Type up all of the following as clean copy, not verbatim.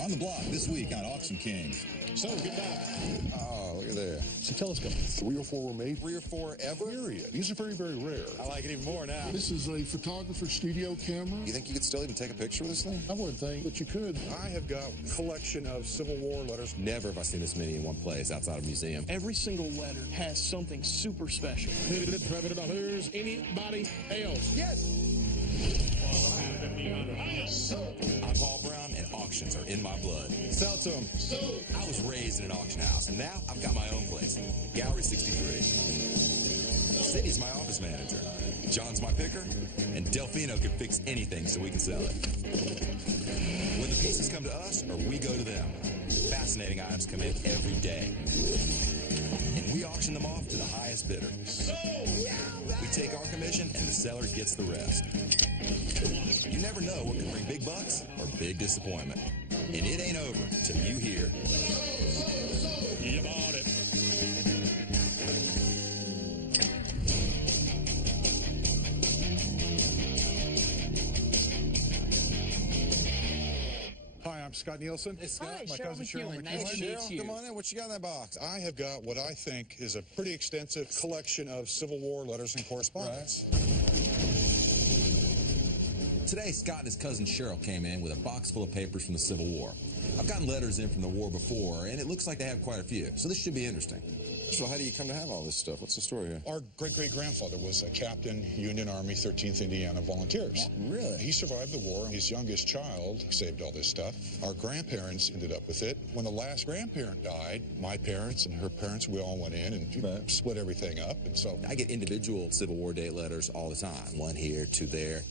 On the block this week on Auction Kings. So, goodbye. Oh, look at there. It's a telescope. 3 or 4 were made. 3 or 4 ever? Period. These are very, very rare. I like it even more now. This is a photographer's studio camera. You think you could still even take a picture with this thing? I wouldn't think, but you could. I have got a collection of Civil War letters. Never have I seen this many in one place outside of a museum. Every single letter has something super special. There's anybody else? Yes! I'm Paul Brown, and auctions are in my blood. Sell to them. I was raised in an auction house, and now I've got my own place, Gallery 63. Cindy's my office manager. John's my picker, and Delfino can fix anything so we can sell it. When the pieces come to us, or we go to them, fascinating items come in every day. And we auction them off to the highest bidder. We take our commission, and the seller gets the rest. You never know what can bring big bucks or big disappointment. And it ain't over till you hear. You bought it. Hi, I'm Scott Nielsen. Hey, Scott. Hi, My Cheryl cousin Cheryl McEwen. McEwen. Nice to meet you. Come on in. What you got in that box? I have got what I think is a pretty extensive collection of Civil War letters and correspondence. Today, Scott and his cousin Cheryl came in with a box full of papers from the Civil War. I've gotten letters in from the war before, and it looks like they have quite a few, so this should be interesting. So how do you come to have all this stuff? What's the story here? Our great-great-grandfather was a captain, Union Army, 13th Indiana Volunteers. Really? He survived the war. His youngest child saved all this stuff. Our grandparents ended up with it. When the last grandparent died, my parents and her parents, we all went in and split everything up. And so I get individual Civil War date letters all the time. One here, 2 there.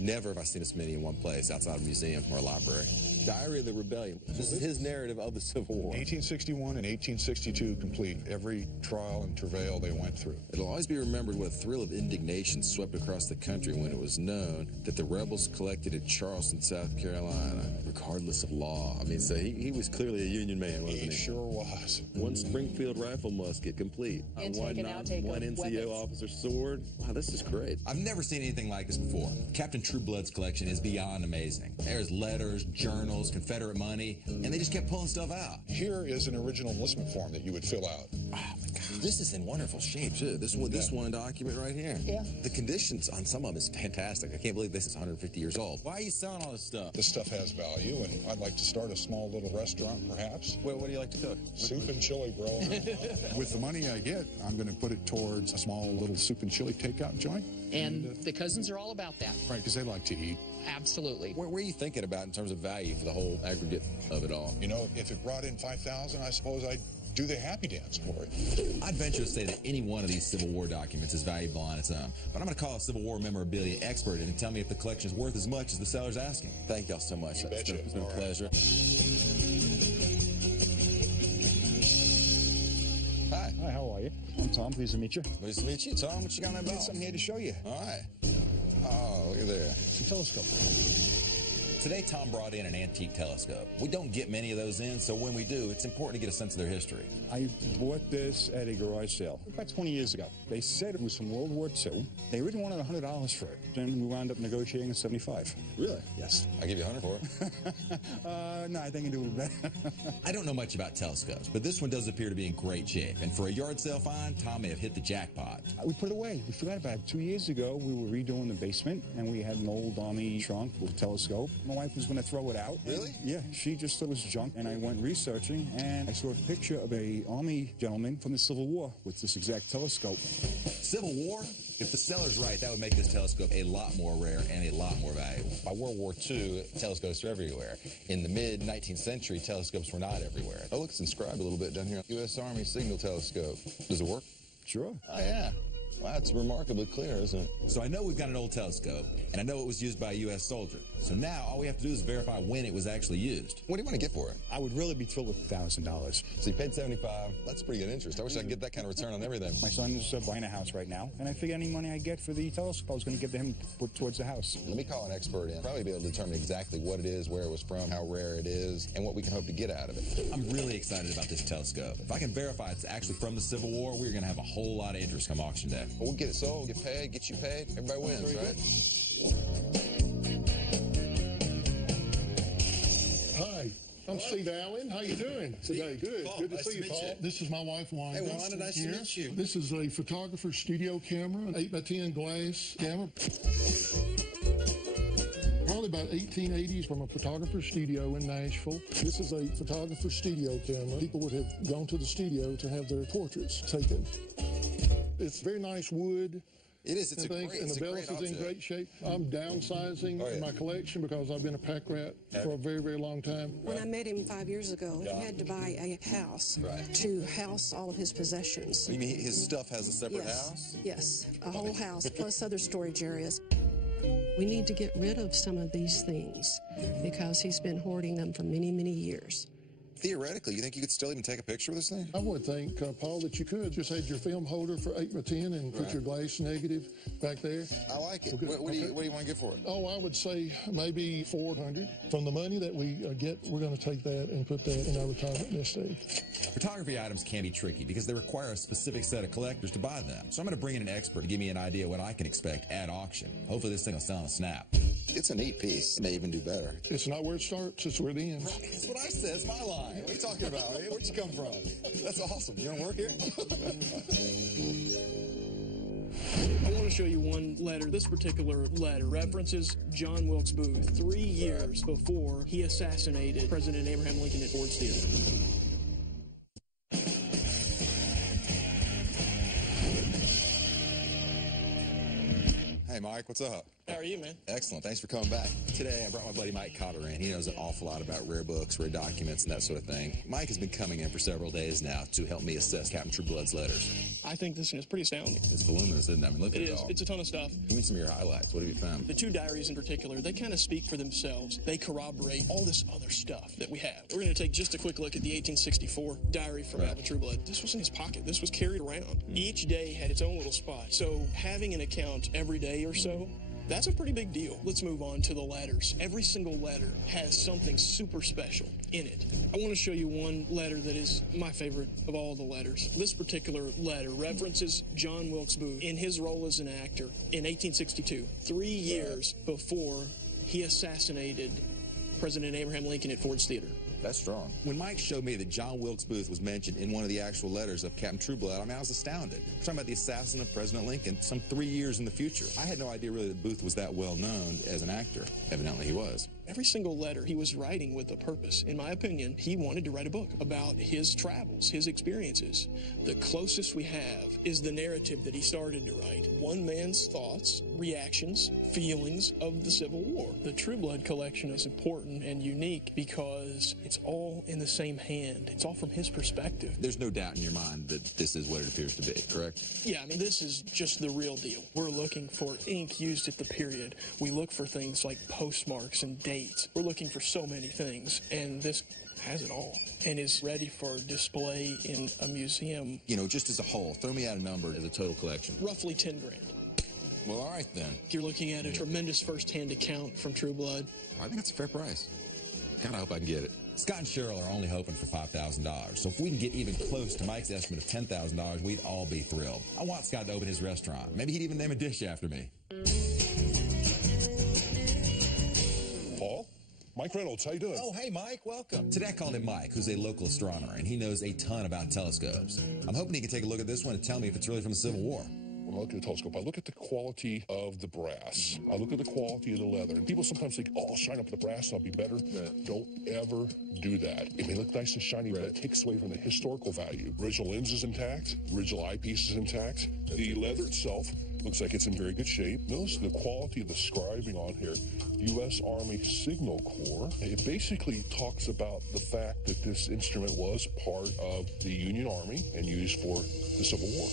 Never have I seen this many in one place outside of a museum or a library. Diary of the Rebellion. This is his narrative of the Civil War. 1861 and 1862 complete every trial and travail they went through. It'll always be remembered what a thrill of indignation swept across the country when it was known that the rebels collected at Charleston, South Carolina, regardless of law. I mean, so he was clearly a Union man, wasn't he? He sure was. One Springfield rifle musket complete. Intake and outtake one of NCO weapons. officer's sword. Wow, this is great. I've never seen anything like this before. Captain Trueblood's collection is beyond amazing. There's letters, journals, Confederate money, and they just kept pulling stuff out. Here is an original enlistment form that you would fill out. Oh, my God. This is in wonderful shape, too. This one document right here. Yeah. The conditions on some of them is fantastic. I can't believe this is 150 years old. Why are you selling all this stuff? This stuff has value, and I'd like to start a small little restaurant, perhaps. What do you like to cook? Soup and chili, bro. With the money I get, I'm going to put it towards a small little soup and chili takeout joint. And the cousins are all about that. Right, because they like to eat. Absolutely. Where are you thinking about in terms of value for the whole aggregate of it all? You know, if it brought in $5,000, I suppose I'd do the happy dance for it. I'd venture to say that any one of these Civil War documents is valuable on its own. But I'm going to call a Civil War memorabilia expert in and tell me if the collection is worth as much as the seller's asking. Thank y'all so much. Betcha. It's been a All right. pleasure. Hi. Hi, how are you? I'm Tom. Pleased to meet you. Nice to meet you, Tom. What you got in that I got box? something here to show you. All right. Oh, look at there. It's a telescope. Today, Tom brought in an antique telescope. We don't get many of those in, so when we do, it's important to get a sense of their history. I bought this at a garage sale about 20 years ago. They said it was from World War II. They originally wanted $100 for it. Then we wound up negotiating at $75. Really? Yes. I'll give you 100 for it. No, I think I can do it better. I don't know much about telescopes, but this one does appear to be in great shape. And for a yard sale find, Tom may have hit the jackpot. We put it away. We forgot about it. 2 years ago, we were redoing the basement, and we had an old Army trunk with a telescope. My wife was going to throw it out. Really? Yeah, she just thought it was junk, and I went researching, and I saw a picture of a Army gentleman from the Civil War with this exact telescope. Civil War? If the seller's right, that would make this telescope a lot more rare and a lot more valuable. By World War II, telescopes were everywhere. In the mid-19th century, telescopes were not everywhere. Oh, look, it's inscribed a little bit down here. U.S. Army Signal Telescope. Does it work? Sure. Oh, yeah. Wow, it's remarkably clear, isn't it? So I know we've got an old telescope, and I know it was used by a U.S. soldier. So now all we have to do is verify when it was actually used. What do you want to get for it? I would really be thrilled with $1,000. So you paid $75. That's pretty good interest. I wish I could get that kind of return on everything. My son's buying a house right now, and I figure any money I get for the telescope I was going to give to him to put towards the house. Let me call an expert in. Probably be able to determine exactly what it is, where it was from, how rare it is, and what we can hope to get out of it. I'm really excited about this telescope. If I can verify it's actually from the Civil War, we're going to have a whole lot of interest come auction day. We'll get it sold, get paid, get you paid. Everybody wins, right? Hi, I'm Steve Allen. How you doing today? Good. Paul, Good to nice see to you, meet Paul. you. This is my wife, Wanda. Hey, Wanda, nice to meet you. This is a photographer's studio camera, an 8x10 glass camera. Probably about 1880s from a photographer's studio in Nashville. This is a photographer's studio camera. People would have gone to the studio to have their portraits taken. It's very nice wood. It is. It's a great And the bellows is in object. great shape. I'm downsizing my collection because I've been a pack rat for a very, very long time. When I met him 5 years ago, he had to buy a house to house all of his possessions. You mean his stuff has a separate Yes, house? yes, a whole house plus other storage areas. We need to get rid of some of these things because he's been hoarding them for many, many years. Theoretically, you think you could still even take a picture with this thing? I would think, Paul, that you could just have your film holder for 8x10 and put your glass negative back there. I like it. Okay. What do you want to get for it? Oh, I would say maybe $400. From the money that we get, we're going to take that and put that in our retirement nest egg. Photography items can be tricky because they require a specific set of collectors to buy them. So I'm going to bring in an expert to give me an idea what I can expect at auction. Hopefully this thing will sell on a snap. It's a neat piece. It may even do better. It's not where it starts, it's where it ends. That's what I said. It's my line. What are you talking about? Where'd you come from? That's awesome. You want to work here? I want to show you one letter. This particular letter references John Wilkes Booth 3 years before he assassinated President Abraham Lincoln at Ford's Theater. Hey, Mike, what's up? How are you, man? Excellent. Thanks for coming back. Today, I brought my buddy Mike Cotter in. He knows an awful lot about rare books, rare documents, and that sort of thing. Mike has been coming in for several days now to help me assess Captain Trueblood's letters. I think this thing is pretty astounding. It's voluminous, isn't it? I mean, look at It it is. all. It's a ton of stuff. Give me some of your highlights. What have you found? The two diaries in particular, they kind of speak for themselves. They corroborate all this other stuff that we have. We're going to take just a quick look at the 1864 diary from Captain Trueblood. This was in his pocket. This was carried around. Each day had its own little spot. So having an account every day or so, that's a pretty big deal. Let's move on to the letters. Every single letter has something super special in it. I want to show you one letter that is my favorite of all the letters. This particular letter references John Wilkes Booth in his role as an actor in 1862, 3 years before he assassinated President Abraham Lincoln at Ford's Theater. That's strong. When Mike showed me that John Wilkes Booth was mentioned in one of the actual letters of Captain Trueblood, I mean, I was astounded. We're talking about the assassin of President Lincoln some 3 years in the future. I had no idea really that Booth was that well known as an actor. Evidently he was. Every single letter he was writing with a purpose. In my opinion, he wanted to write a book about his travels, his experiences. The closest we have is the narrative that he started to write. One man's thoughts, reactions, feelings of the Civil War. The Trueblood collection is important and unique because it's all in the same hand. It's all from his perspective. There's no doubt in your mind that this is what it appears to be, correct? Yeah, I mean, this is just the real deal. We're looking for ink used at the period. We look for things like postmarks and dates. We're looking for so many things, and this has it all and is ready for display in a museum. You know, just as a whole, throw me out a number as a total collection. Roughly 10 grand. Well, all right then. You're looking at a tremendous first-hand account from Trueblood. I think it's a fair price. God, I hope I can get it. Scott and Cheryl are only hoping for $5,000, so if we can get even close to Mike's estimate of $10,000, we'd all be thrilled. I want Scott to open his restaurant. Maybe he'd even name a dish after me. Paul? Mike Reynolds, how you doing? Oh, hey, Mike, welcome. Today I called him Mike, who's a local astronomer, and he knows a ton about telescopes. I'm hoping he can take a look at this one and tell me if it's really from the Civil War. When I look at the telescope, I look at the quality of the brass. I look at the quality of the leather. And people sometimes think, oh, I'll shine up the brass and I'll be better. Don't ever do that. It may look nice and shiny, but it takes away from the historical value. Original lens is intact. Original eyepiece is intact. The leather itself looks like it's in very good shape. Notice the quality of the scribing on here. U.S. Army Signal Corps. It basically talks about the fact that this instrument was part of the Union Army and used for the Civil War.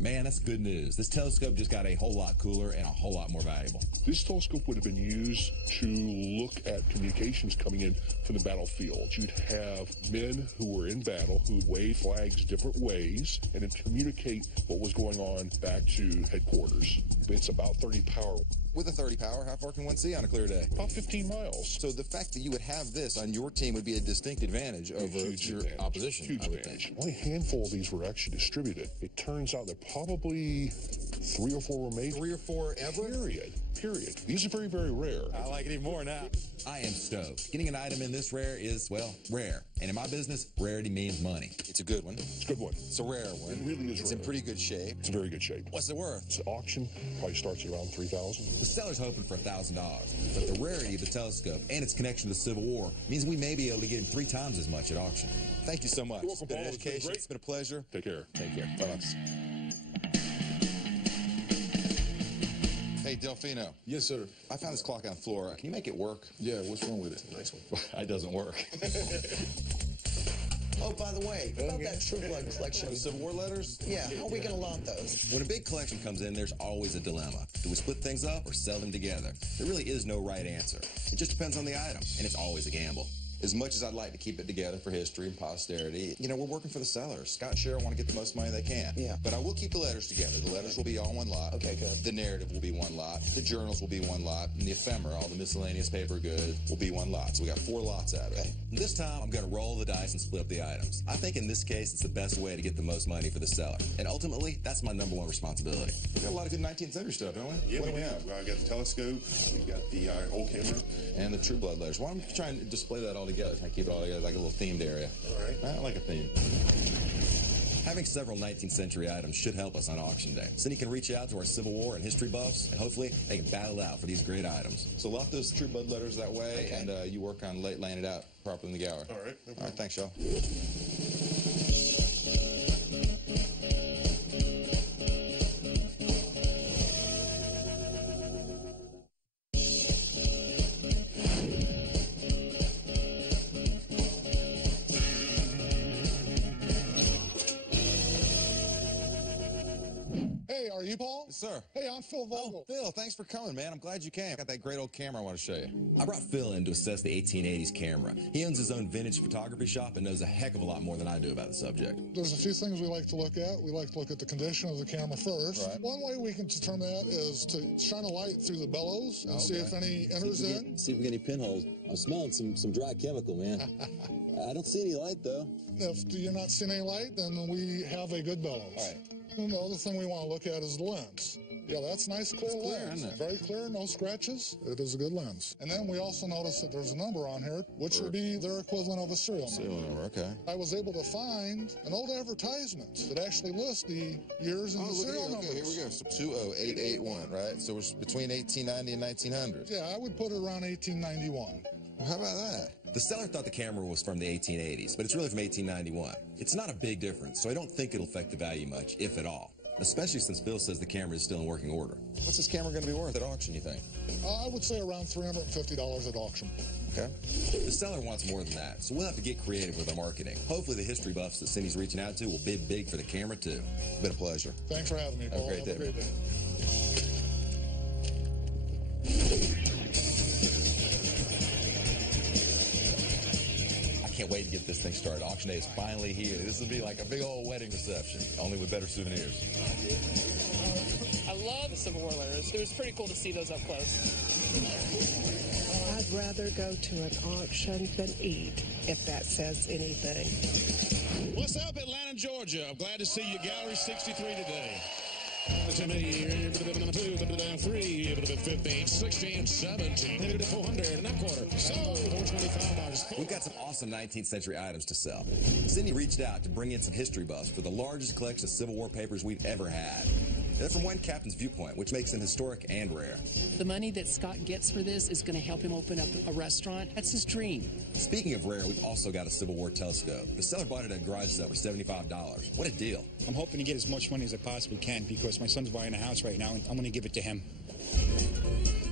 Man, that's good news. This telescope just got a whole lot cooler and a whole lot more valuable. This telescope would have been used to look at communications coming in from the battlefield. You'd have men who were in battle who would wave flags different ways and then communicate what was going on back to headquarters. It's about 30 power. With a 30 power, how far can one see on a clear day? About 15 miles. So the fact that you would have this on your team would be a distinct advantage over your opposition. Huge advantage. Only a handful of these were actually distributed. It turns out that probably 3 or 4 were made. 3 or 4 ever? Period. period. These are very, very rare. I like it even more now. I am stoked. Getting an item in this rare is, well, rare. And in my business, rarity means money. It's a good one. It's a good one. It's a rare one. It really is It's rare. in pretty good shape. It's in very good shape. What's it worth? It's an auction. Probably starts at around $3,000. The seller's hoping for $1,000. But the rarity of the telescope and its connection to the Civil War means we may be able to get him 3 times as much at auction. Thank you so much. You're welcome, It's been an Paul. It's been education. great. It's been a pleasure. Take care. Take care. Thanks. Hey, Delfino. Yes, sir. I found this clock on the floor. Can you make it work? Yeah, what's wrong with it? Nice one. It doesn't work. Oh, by the way, about that True Blood collection. The Civil War letters? Yeah, how are we going to lot those? When a big collection comes in, there's always a dilemma. Do we split things up or sell them together? There really is no right answer. It just depends on the item, and it's always a gamble. As much as I'd like to keep it together for history and posterity, we're working for the sellers. Scott and Cheryl want to get the most money they can. Yeah. But I will keep the letters together. The letters will be all one lot. Okay, good. The narrative will be one lot. The journals will be one lot. And the ephemera, all the miscellaneous paper goods, will be one lot. So we got 4 lots out of it. This time, I'm going to roll the dice and split up the items. I think in this case, it's the best way to get the most money for the seller. And ultimately, that's my #1 responsibility. We got a lot of good 19th century stuff, don't we? Yeah, What do we we have? I got the telescope, we got the old camera. And the True Blood letters. Why don't we try and display that all together? Try to keep it all together like a little themed area. All right. I like a theme. Having several 19th century items should help us on auction day. Cindy can reach out to our Civil War and history buffs, and hopefully they can battle out for these great items. So lot those True Blood letters that way, Okay. and you work on laying it out properly in the gallery. All right. No All right, thanks, y'all. Hey, are you Paul? Yes, sir. Hey, I'm Phil Vogel. Phil, thanks for coming, man. I'm glad you came. Got that great old camera I want to show you. I brought Phil in to assess the 1880s camera. He owns his own vintage photography shop and knows a heck of a lot more than I do about the subject. There's a few things we like to look at. We like to look at the condition of the camera first. Right. One way we can determine that is to shine a light through the bellows and see if any enters in. See if we get any pinholes. I'm smelling some dry chemical, man. I don't see any light, though. If you're not seeing any light, then we have a good bellows. All right. And the other thing we want to look at is the lens. Yeah, that's nice, clear It's clear, lens. isn't it? Very clear, no scratches. It is a good lens. And then we also notice that there's a number on here, which would be their equivalent of a serial number. Serial number, okay. I was able to find an old advertisement that actually lists the years and the look serial here. numbers. Okay, here we go. So 20881, right? So we're between 1890 and 1900. Yeah, I would put it around 1891. Well, how about that? The seller thought the camera was from the 1880s, but it's really from 1891. It's not a big difference, so I don't think it'll affect the value much, if at all. Especially since Phil says the camera is still in working order. What's this camera going to be worth at auction, you think? I would say around $350 at auction. Okay. The seller wants more than that, so we'll have to get creative with our marketing. Hopefully the history buffs that Cindy's reaching out to will bid big for the camera, too. Been a pleasure. Thanks for having me, Paul. Have a great day. I can't wait to get this thing started. Auction day is finally here. This will be like a big old wedding reception, only with better souvenirs. I love the Civil War letters. It was pretty cool to see those up close. I'd rather go to an auction than eat, if that says anything. What's up, Atlanta, Georgia? I'm glad to see you, Gallery 63 today. 10, 3, 15, 16, 17, 400, and that quarter. So, $425. We've got some awesome 19th century items to sell. Cindy reached out to bring in some history buffs for the largest collection of Civil War papers we've ever had. They're from one captain's viewpoint, which makes them historic and rare. The money that Scott gets for this is going to help him open up a restaurant. That's his dream. Speaking of rare, we've also got a Civil War telescope. The seller bought it at a garage sale for $75. What a deal. I'm hoping to get as much money as I possibly can because my son's buying a house right now and I'm going to give it to him.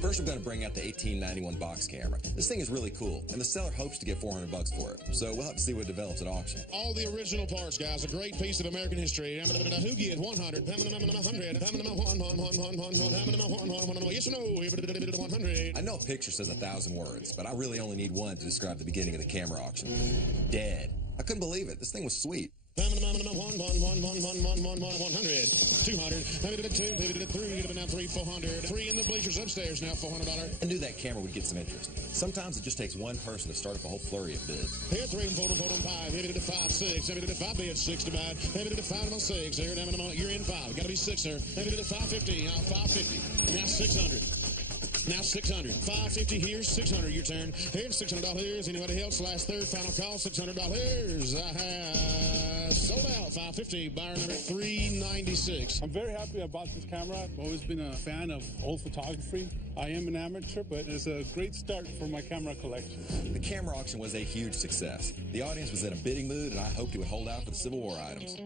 First, we're going to bring out the 1891 box camera. This thing is really cool, and the seller hopes to get $400 for it. So we'll have to see what develops at auction. All the original parts, guys. A great piece of American history. Who get 100? 100. Yes or no? 100. I know a picture says 1,000 words, but I really only need one to describe the beginning of the camera auction. Dead. I couldn't believe it. This thing was sweet. 100, 200, 3, now 3, 400. 3 in the bleachers upstairs now, $400. I knew that camera would get some interest. Sometimes it just takes one person to start up a whole flurry of bids. Here, 3 and 4 and 5. Maybe to 5, 6. Maybe to 5 bids, 6 to buy. Maybe to 5 and 6. Here, you're in 5. Got to be 6, sir. Maybe to 550. 550. Now 600. Now 600. 550 here, 600 your turn. Here's $600. Anybody else? Last third, final call, $600. Sold out. 550. Buyer number 396. I'm very happy I bought this camera. I've always been a fan of old photography. I am an amateur, but it's a great start for my camera collection. The camera auction was a huge success. The audience was in a bidding mood, and I hoped it would hold out for the Civil War items.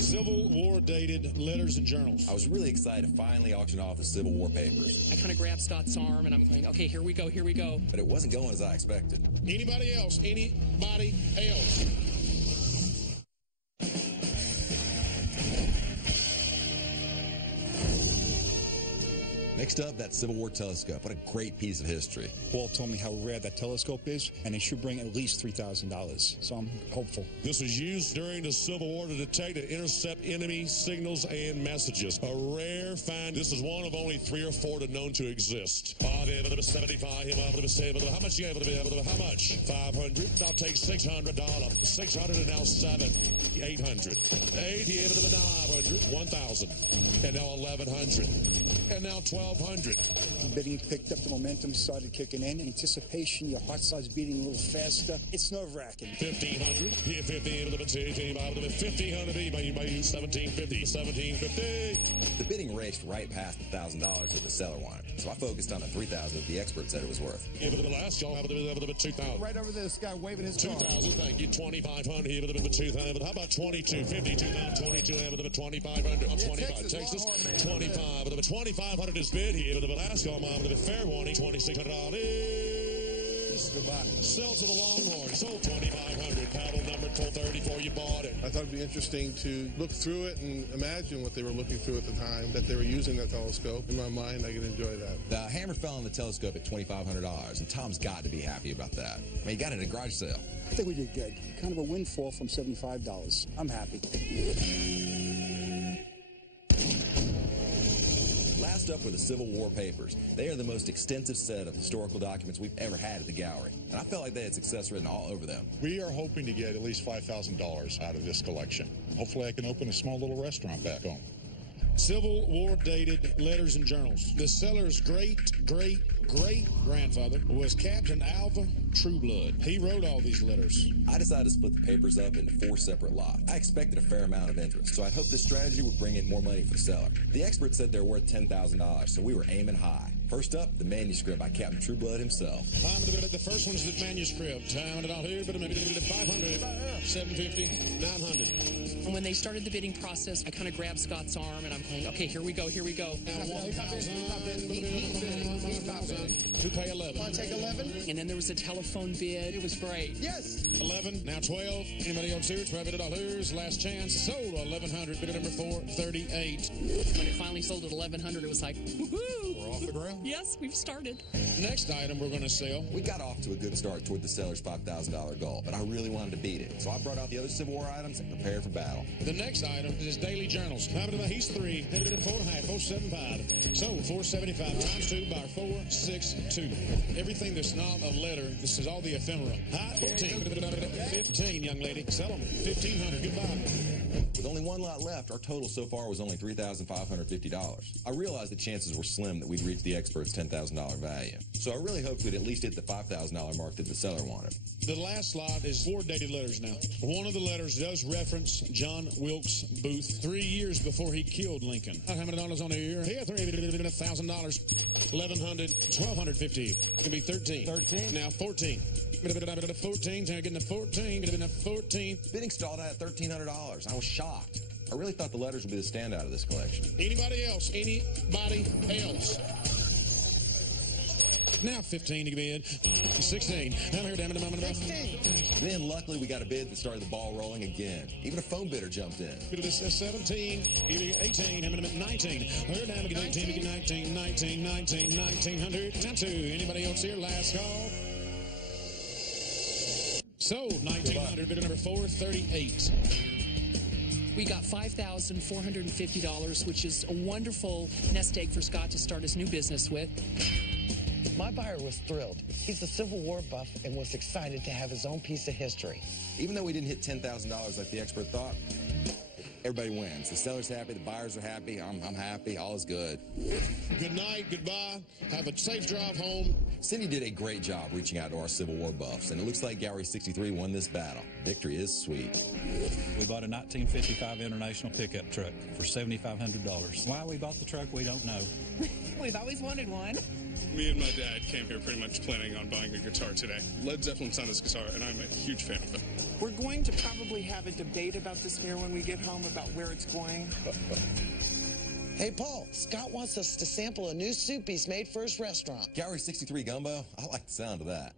Civil War dated letters and journals. I was really excited to finally auction off the Civil War papers. I kind of grabbed Scott's arm and I'm going, okay, here we go, here we go. But it wasn't going as I expected. Anybody else? Anybody else? Next up, that Civil War telescope. What a great piece of history. Paul told me how rare that telescope is, and it should bring at least $3,000. So I'm hopeful. This was used during the Civil War to detect and intercept enemy signals and messages. A rare find. This is one of only 3 or 4 known to exist. 75. How much you able to be able to? How much? 500. I'll take $600. 600 and now 7. 800. 8 you able to 900. 1,000. And now 1,100. And now 1,200. Bidding picked up, the momentum started kicking in. Anticipation, your heart starts beating a little faster. It's nerve-wracking. 1,500. Here, 1,500. 1,500. 1,750. 1,750. The bidding raced right past the $1,000 that the seller wanted, so I focused on the $3,000 that the expert said it was worth. Here, the last, y'all have a 2,000. Right over this guy waving his car. 2,000. Thank you. 2,500. Here, 2,000. How about 2250? 2,022. 2,500. 25. Texas. 25. 2,500 is bid here. The Velasco mile. The fair warning. $2,600. Goodbye. Sell to the Longhorn. Sold 2,500. Paddle number 434. You bought it. I thought it'd be interesting to look through it and imagine what they were looking through at the time that they were using that telescope. In my mind, I can enjoy that. The hammer fell on the telescope at $2,500, and Tom's got to be happy about that. I mean, he got it at a garage sale. I think we did good. Kind of a windfall from $75. I'm happy. Last up were the Civil War papers. They are the most extensive set of historical documents we've ever had at the gallery, and I felt like they had success written all over them. We are hoping to get at least $5,000 out of this collection. Hopefully I can open a small little restaurant back home. Civil War dated letters and journals. The seller's great-great-great-grandfather was Captain Alva Trueblood. He wrote all these letters. I decided to split the papers up into 4 separate lots. I expected a fair amount of interest, so I hoped this strategy would bring in more money for the seller. The expert said they're worth $10,000, so we were aiming high. First up, the manuscript by Captain Trueblood himself. The first one's the manuscript. Time it out here, but maybe 500, 750, 900. And when they started the bidding process, I kind of grabbed Scott's arm and I'm going, okay, here we go, here we go. Now 1,000. Who pay 11? Want to take 11? And then there was a telephone bid. It was great. Yes. 11. Now 12. Anybody else here? It's $500. Last chance. Sold 1,100. Bid number 438. When it finally sold at 1,100, it was like, woohoo! We're off the ground. Yes, we've started. Next item we're going to sell. We got off to a good start toward the seller's $5,000 goal, but I really wanted to beat it. So I brought out the other Civil War items and prepared for battle. The next item is daily journals. He's 3. Headed at 4.5. 475. Sold 475 times 2 by 462. Everything that's not a letter. This is all the ephemera. Hot 14. 15, young lady. Sell them. 1,500. Goodbye. With only 1 lot left, our total so far was only $3,550. I realized the chances were slim that we'd reach the expert's $10,000 value. So I really hoped we'd at least hit the $5,000 mark that the seller wanted. The last lot is 4 dated letters now. One of the letters does reference John Wilkes Booth 3 years before he killed Lincoln. How many dollars on the year? He had $1,000. 1,100. 1,250. It can be 13. 13. Now 14. 14. Getting to 14. Getting to 14. Bidding stalled out at $1,300. I was shocked. I really thought the letters would be the standout of this collection. Anybody else? Anybody else? Now 15 to bid. 16. I'm here, damn it. 16. Then, luckily, we got a bid that started the ball rolling again. Even a phone bidder jumped in. This 17, 18, 19. Here, down, we get 18, we get 19, 1900. Now 2. Anybody else here? Last call. Sold 1,900. Bidder number 438. We got $5,450, which is a wonderful nest egg for Scott to start his new business with. My buyer was thrilled. He's a Civil War buff and was excited to have his own piece of history. Even though we didn't hit $10,000 like the expert thought, Everybody wins. The seller's happy, the buyers are happy, I'm happy, all is good. Good night, goodbye. Have a safe drive home. Cindy did a great job reaching out to our Civil War buffs, and it looks like Gallery 63 won this battle. Victory is sweet. We bought a 1955 International pickup truck for $7,500. Why we bought the truck, we don't know. We've always wanted one. Me and my dad came here pretty much planning on buying a guitar today. Led Zeppelin's on this guitar, and I'm a huge fan of it. We're going to probably have a debate about this mirror when we get home about where it's going. Hey, Paul, Scott wants us to sample a new soup he's made for his restaurant. Gallery 63 gumbo? I like the sound of that.